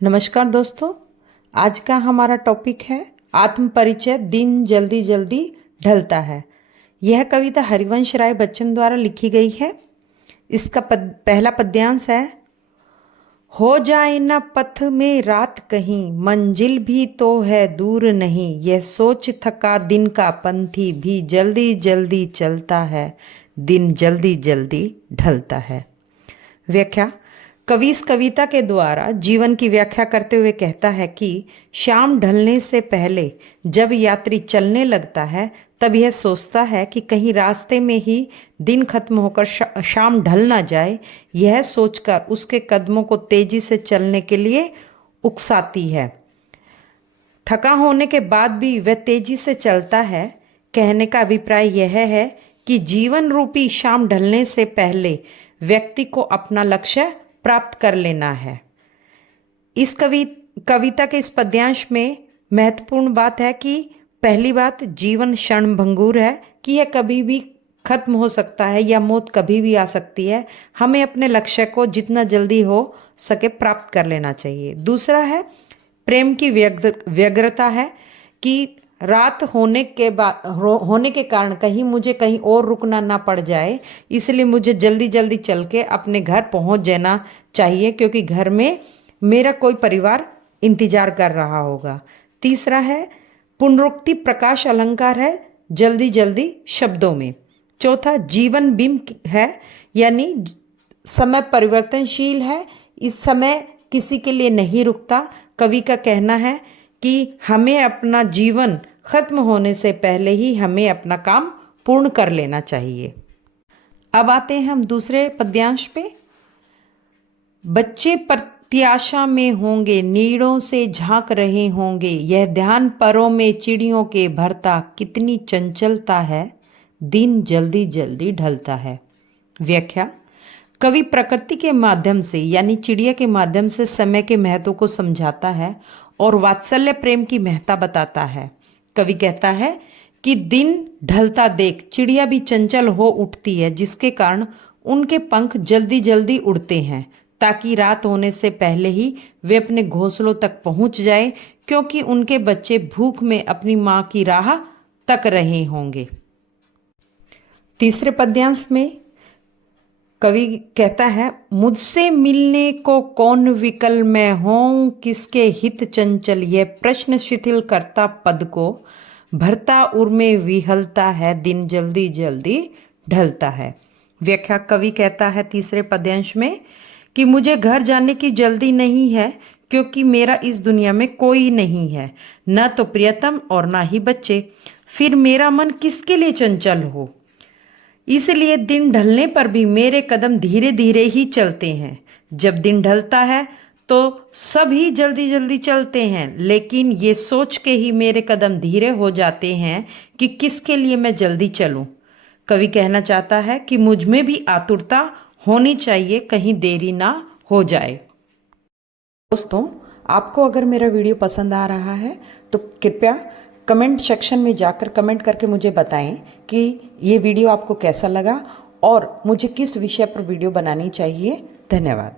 नमस्कार दोस्तों, आज का हमारा टॉपिक है आत्म परिचय। दिन जल्दी जल्दी ढलता है। यह कविता हरिवंश राय बच्चन द्वारा लिखी गई है। इसका पहला पद्यांश है, हो जाए न पथ में रात कहीं, मंजिल भी तो है दूर नहीं, यह सोच थका दिन का पंथी भी जल्दी जल्दी चलता है, दिन जल्दी जल्दी ढलता है। व्याख्या। कवि इस कविता के द्वारा जीवन की व्याख्या करते हुए कहता है कि शाम ढलने से पहले जब यात्री चलने लगता है तब यह सोचता है कि कहीं रास्ते में ही दिन खत्म होकर शाम ढल ना जाए। यह सोचकर उसके कदमों को तेजी से चलने के लिए उकसाती है। थका होने के बाद भी वह तेजी से चलता है। कहने का अभिप्राय यह है कि जीवन रूपी शाम ढलने से पहले व्यक्ति को अपना लक्ष्य प्राप्त कर लेना है। इस कविता के इस पद्यांश में महत्वपूर्ण बात है कि पहली बात, जीवन क्षणभंगुर है कि यह कभी भी खत्म हो सकता है या मौत कभी भी आ सकती है। हमें अपने लक्ष्य को जितना जल्दी हो सके प्राप्त कर लेना चाहिए। दूसरा है, प्रेम की व्यग्रता है कि रात होने के कारण कहीं मुझे कहीं और रुकना ना पड़ जाए, इसलिए मुझे जल्दी जल्दी चल के अपने घर पहुंच जाना चाहिए, क्योंकि घर में मेरा कोई परिवार इंतजार कर रहा होगा। तीसरा है, पुनरुक्ति प्रकाश अलंकार है जल्दी जल्दी शब्दों में। चौथा, जीवन बिंब है, यानी समय परिवर्तनशील है, इस समय किसी के लिए नहीं रुकता। कवि का कहना है कि हमें अपना जीवन खत्म होने से पहले ही हमें अपना काम पूर्ण कर लेना चाहिए। अब आते हैं हम दूसरे पद्यांश पे। बच्चे प्रत्याशा में होंगे, नीड़ों से झांक रहे होंगे, यह ध्यान परों में चिड़ियों के भरता, कितनी चंचलता है, दिन जल्दी जल्दी ढलता है। व्याख्या। कवि प्रकृति के माध्यम से यानी चिड़िया के माध्यम से समय के महत्व को समझाता है और वात्सल्य प्रेम की महत्ता बताता है। कवि कहता है कि दिन ढलता देख चिड़िया भी चंचल हो उठती है, जिसके कारण उनके पंख जल्दी जल्दी उड़ते हैं ताकि रात होने से पहले ही वे अपने घोंसलों तक पहुंच जाए, क्योंकि उनके बच्चे भूख में अपनी मां की राह तक रहे होंगे। तीसरे पद्यांश में कवि कहता है, मुझसे मिलने को कौन विकल मैं हूं, किसके हित चंचल, यह प्रश्न शिथिल करता पद को, भरता उर्मे विहलता है, दिन जल्दी जल्दी ढलता है। व्याख्या। कवि कहता है तीसरे पद्यांश में कि मुझे घर जाने की जल्दी नहीं है, क्योंकि मेरा इस दुनिया में कोई नहीं है, न तो प्रियतम और ना ही बच्चे, फिर मेरा मन किसके लिए चंचल हो। इसलिए दिन ढलने पर भी मेरे कदम धीरे धीरे ही चलते हैं। जब दिन ढलता है तो सभी जल्दी जल्दी चलते हैं, लेकिन ये सोच के ही मेरे कदम धीरे हो जाते हैं कि किसके लिए मैं जल्दी चलूं। कवि कहना चाहता है कि मुझ में भी आतुरता होनी चाहिए, कहीं देरी ना हो जाए। दोस्तों, आपको अगर मेरा वीडियो पसंद आ रहा है तो कृपया कमेंट सेक्शन में जाकर कमेंट करके मुझे बताएं कि ये वीडियो आपको कैसा लगा और मुझे किस विषय पर वीडियो बनानी चाहिए। धन्यवाद।